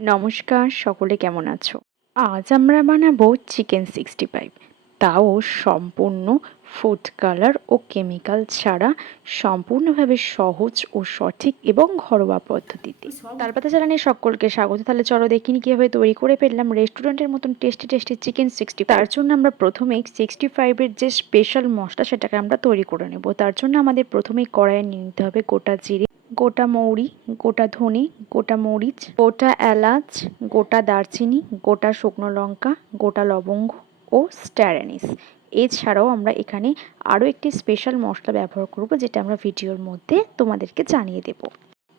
নমস্কার, সকলে কেমন আছো? আজ আমরা বানাবো চিকেন সিক্সটি ফাইভ। তাও সম্পূর্ণ ফুড কালার ও কেমিক্যাল ছাড়া, সম্পূর্ণভাবে সহজ ও সঠিক এবং ঘরোয়া পদ্ধতিতে। তারপরে জানানি সকলকে স্বাগত। তাহলে চলো দেখিনি কীভাবে তৈরি করে ফেললাম রেস্টুরেন্টের মতন টেস্টি টেস্টি চিকেন সিক্সটি তার জন্য আমরা প্রথমেই সিক্সটি ফাইভের যে স্পেশাল মশলা, সেটাকে আমরা তৈরি করে নেব। তার জন্য আমাদের প্রথমেই কড়াইয়ে নিতে হবে গোটা জিরে। গোটা মৌরি, গোটা ধনে, গোটা মরিচ, গোটা এলাচ, গোটা দারচিনি, গোটা শুকনো লঙ্কা, গোটা লবঙ্গ ও স্ট্যারানিস। এছাড়াও আমরা এখানে আরও একটি স্পেশাল মশলা ব্যবহার করব, যেটা আমরা ভিডিওর মধ্যে তোমাদেরকে জানিয়ে দেব।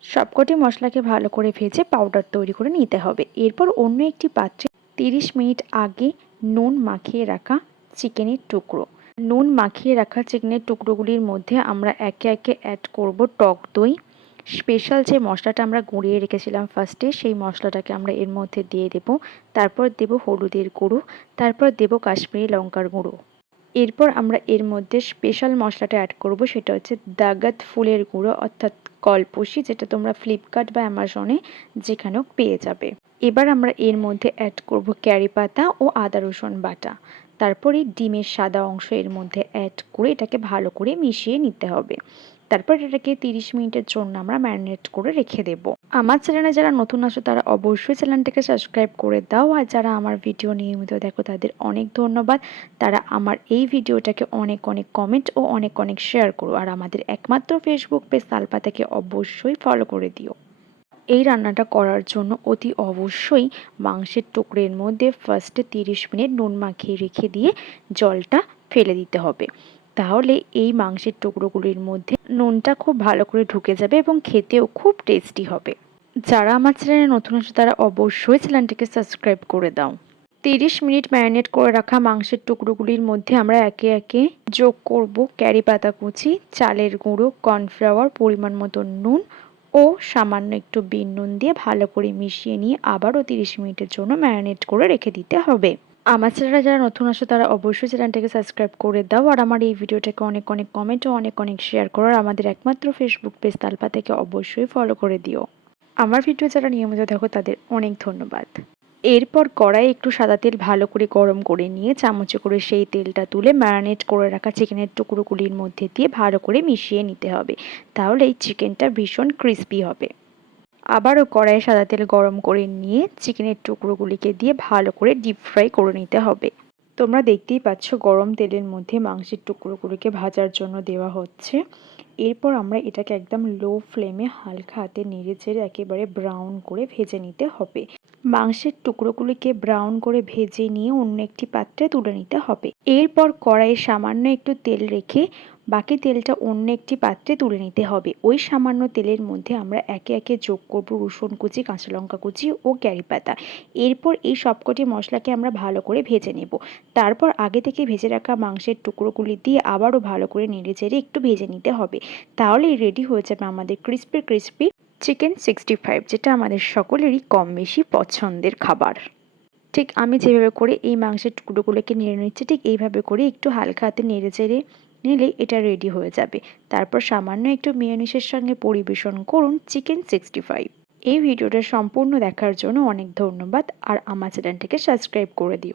সবকটি মশলাকে ভালো করে ভেজে পাউডার তৈরি করে নিতে হবে। এরপর অন্য একটি পাত্রে তিরিশ মিনিট আগে নুন মাখিয়ে রাখা চিকেনের টুকরো। নুন মাখিয়ে রাখা চিকেনের টুকরোগুলির মধ্যে আমরা একে একে অ্যাড করব টক দই স্পেশাল যে মশলাটা আমরা গুঁড়িয়ে রেখেছিলাম ফার্স্টে সেই মশলাটাকে আমরা এর মধ্যে দিয়ে দেব। তারপর দেব হলুদের গুঁড়ো, তারপর দেব কাশ্মীরি লঙ্কার গুঁড়ো। এরপর আমরা এর মধ্যে স্পেশাল মশলাটা অ্যাড করব, সেটা হচ্ছে দাগাত ফুলের গুঁড়ো, অর্থাৎ কলপসি যেটা তোমরা ফ্লিপকার্ট বা অ্যামাজনে যেখানেও পেয়ে যাবে। এবার আমরা এর মধ্যে অ্যাড করব ক্যারি পাতা ও আদা রসুন বাটা। তারপরে ডিমের সাদা অংশ এর মধ্যে অ্যাড করে এটাকে ভালো করে মিশিয়ে নিতে হবে। তারপর এটাকে তিরিশ মিনিটের জন্য আমরা ম্যারিনেট করে রেখে দেব। আমার চ্যানেলে যারা নতুন আসো তারা অবশ্যই চ্যানেলটাকে সাবস্ক্রাইব করে দাও। আর যারা আমার ভিডিও নিয়মিত দেখো, তাদের অনেক ধন্যবাদ। তারা আমার এই ভিডিওটাকে অনেক অনেক কমেন্ট ও অনেক অনেক শেয়ার করো। আর আমাদের একমাত্র ফেসবুক পেজ তালপাতাকে অবশ্যই ফলো করে দিও। এই রান্নাটা করার জন্য অতি অবশ্যই মাংসের টুকরের মধ্যে ফার্স্টে তিরিশ মিনিট নুন মাখিয়ে রেখে দিয়ে জলটা ফেলে দিতে হবে। তাহলে এই মাংসের টুকরোগুলির মধ্যে নুনটা খুব ভালো করে ঢুকে যাবে এবং খেতেও খুব টেস্টি হবে। যারা আমার চ্যানেলে নতুন আছে, তারা অবশ্যই চ্যানেলটিকে সাবস্ক্রাইব করে দাও। তিরিশ মিনিট ম্যারিনেট করে রাখা মাংসের টুকরোগুলির মধ্যে আমরা একে একে যোগ করব ক্যারি পাতা কুচি, চালের গুঁড়ো, কর্নফ্লাওয়ার, পরিমাণ মতো নুন ও সামান্য একটু বিন নুন দিয়ে ভালো করে মিশিয়ে নিয়ে আবারও তিরিশ মিনিটের জন্য ম্যারিনেট করে রেখে দিতে হবে। আমার চ্যানেলে যারা নতুন আসো, তারা অবশ্যই চ্যানেলটাকে সাবস্ক্রাইব করে দাও। আর আমার এই ভিডিওটাকে অনেক অনেক কমেন্ট ও অনেক অনেক শেয়ার করো। আর আমাদের একমাত্র ফেসবুক পেজ তালপা থেকে অবশ্যই ফলো করে দিও। আমার ভিডিও যারা নিয়মিত দেখো, তাদের অনেক ধন্যবাদ। এরপর কড়াই একটু সাদা তেল ভালো করে গরম করে নিয়ে চামচে করে সেই তেলটা তুলে ম্যারিনেট করে রাখা চিকেনের টুকরোগুলির মধ্যে দিয়ে ভালো করে মিশিয়ে নিতে হবে। তাহলে এই চিকেনটা ভীষণ ক্রিস্পি হবে। আবারও কড়াইয়ে সাদা তেল গরম করে নিয়ে চিকেনের টুকরোগুলিকে দিয়ে ভালো করে ডিপ ফ্রাই করে নিতে হবে। তোমরা দেখতেই পাচ্ছ গরম তেলের মধ্যে মাংসের টুকরোগুলিকে ভাজার জন্য দেওয়া হচ্ছে। এরপর আমরা এটাকে একদম লো ফ্লেমে হালকা হাতে নেড়ে চেড়ে একেবারে ব্রাউন করে ভেজে নিতে হবে। মাংসের টুকরোগুলিকে ব্রাউন করে ভেজে নিয়ে অন্য একটি পাত্রে তুলে নিতে হবে। এরপর কড়াইয়ে সামান্য একটু তেল রেখে বাকি তেলটা অন্য একটি পাত্রে তুলে নিতে হবে। ওই সামান্য তেলের মধ্যে আমরা একে একে যোগ করব রসুন কুচি, কাঁচা লঙ্কা কুচি ও ক্যারি পাতা। এরপর এই সবকটি মশলাকে আমরা ভালো করে ভেজে নেব। তারপর আগে থেকে ভেজে রাখা মাংসের টুকরোগুলি দিয়ে আবারও ভালো করে নেড়ে চেড়ে একটু ভেজে নিতে হবে। তাহলেই রেডি হয়ে যাবে আমাদের crispy crispy chicken sixty five যেটা আমাদের সকলেরই কম বেশি পছন্দের খাবার। ঠিক আমি যেভাবে করে এই মাংসের টুকরোগুলোকে নেড়ে নিচ্ছি, ঠিক এইভাবে করে একটু হালকা হাতে নেড়ে চেড়ে নিলে এটা রেডি হয়ে যাবে। তারপর সামান্য একটু মেয়নিসের সঙ্গে পরিবেশন করুন চিকেন সিক্সটি ফাইভ এই ভিডিওটা সম্পূর্ণ দেখার জন্য অনেক ধন্যবাদ, আর আমার চ্যানেলটিকে সাবস্ক্রাইব করে দিও।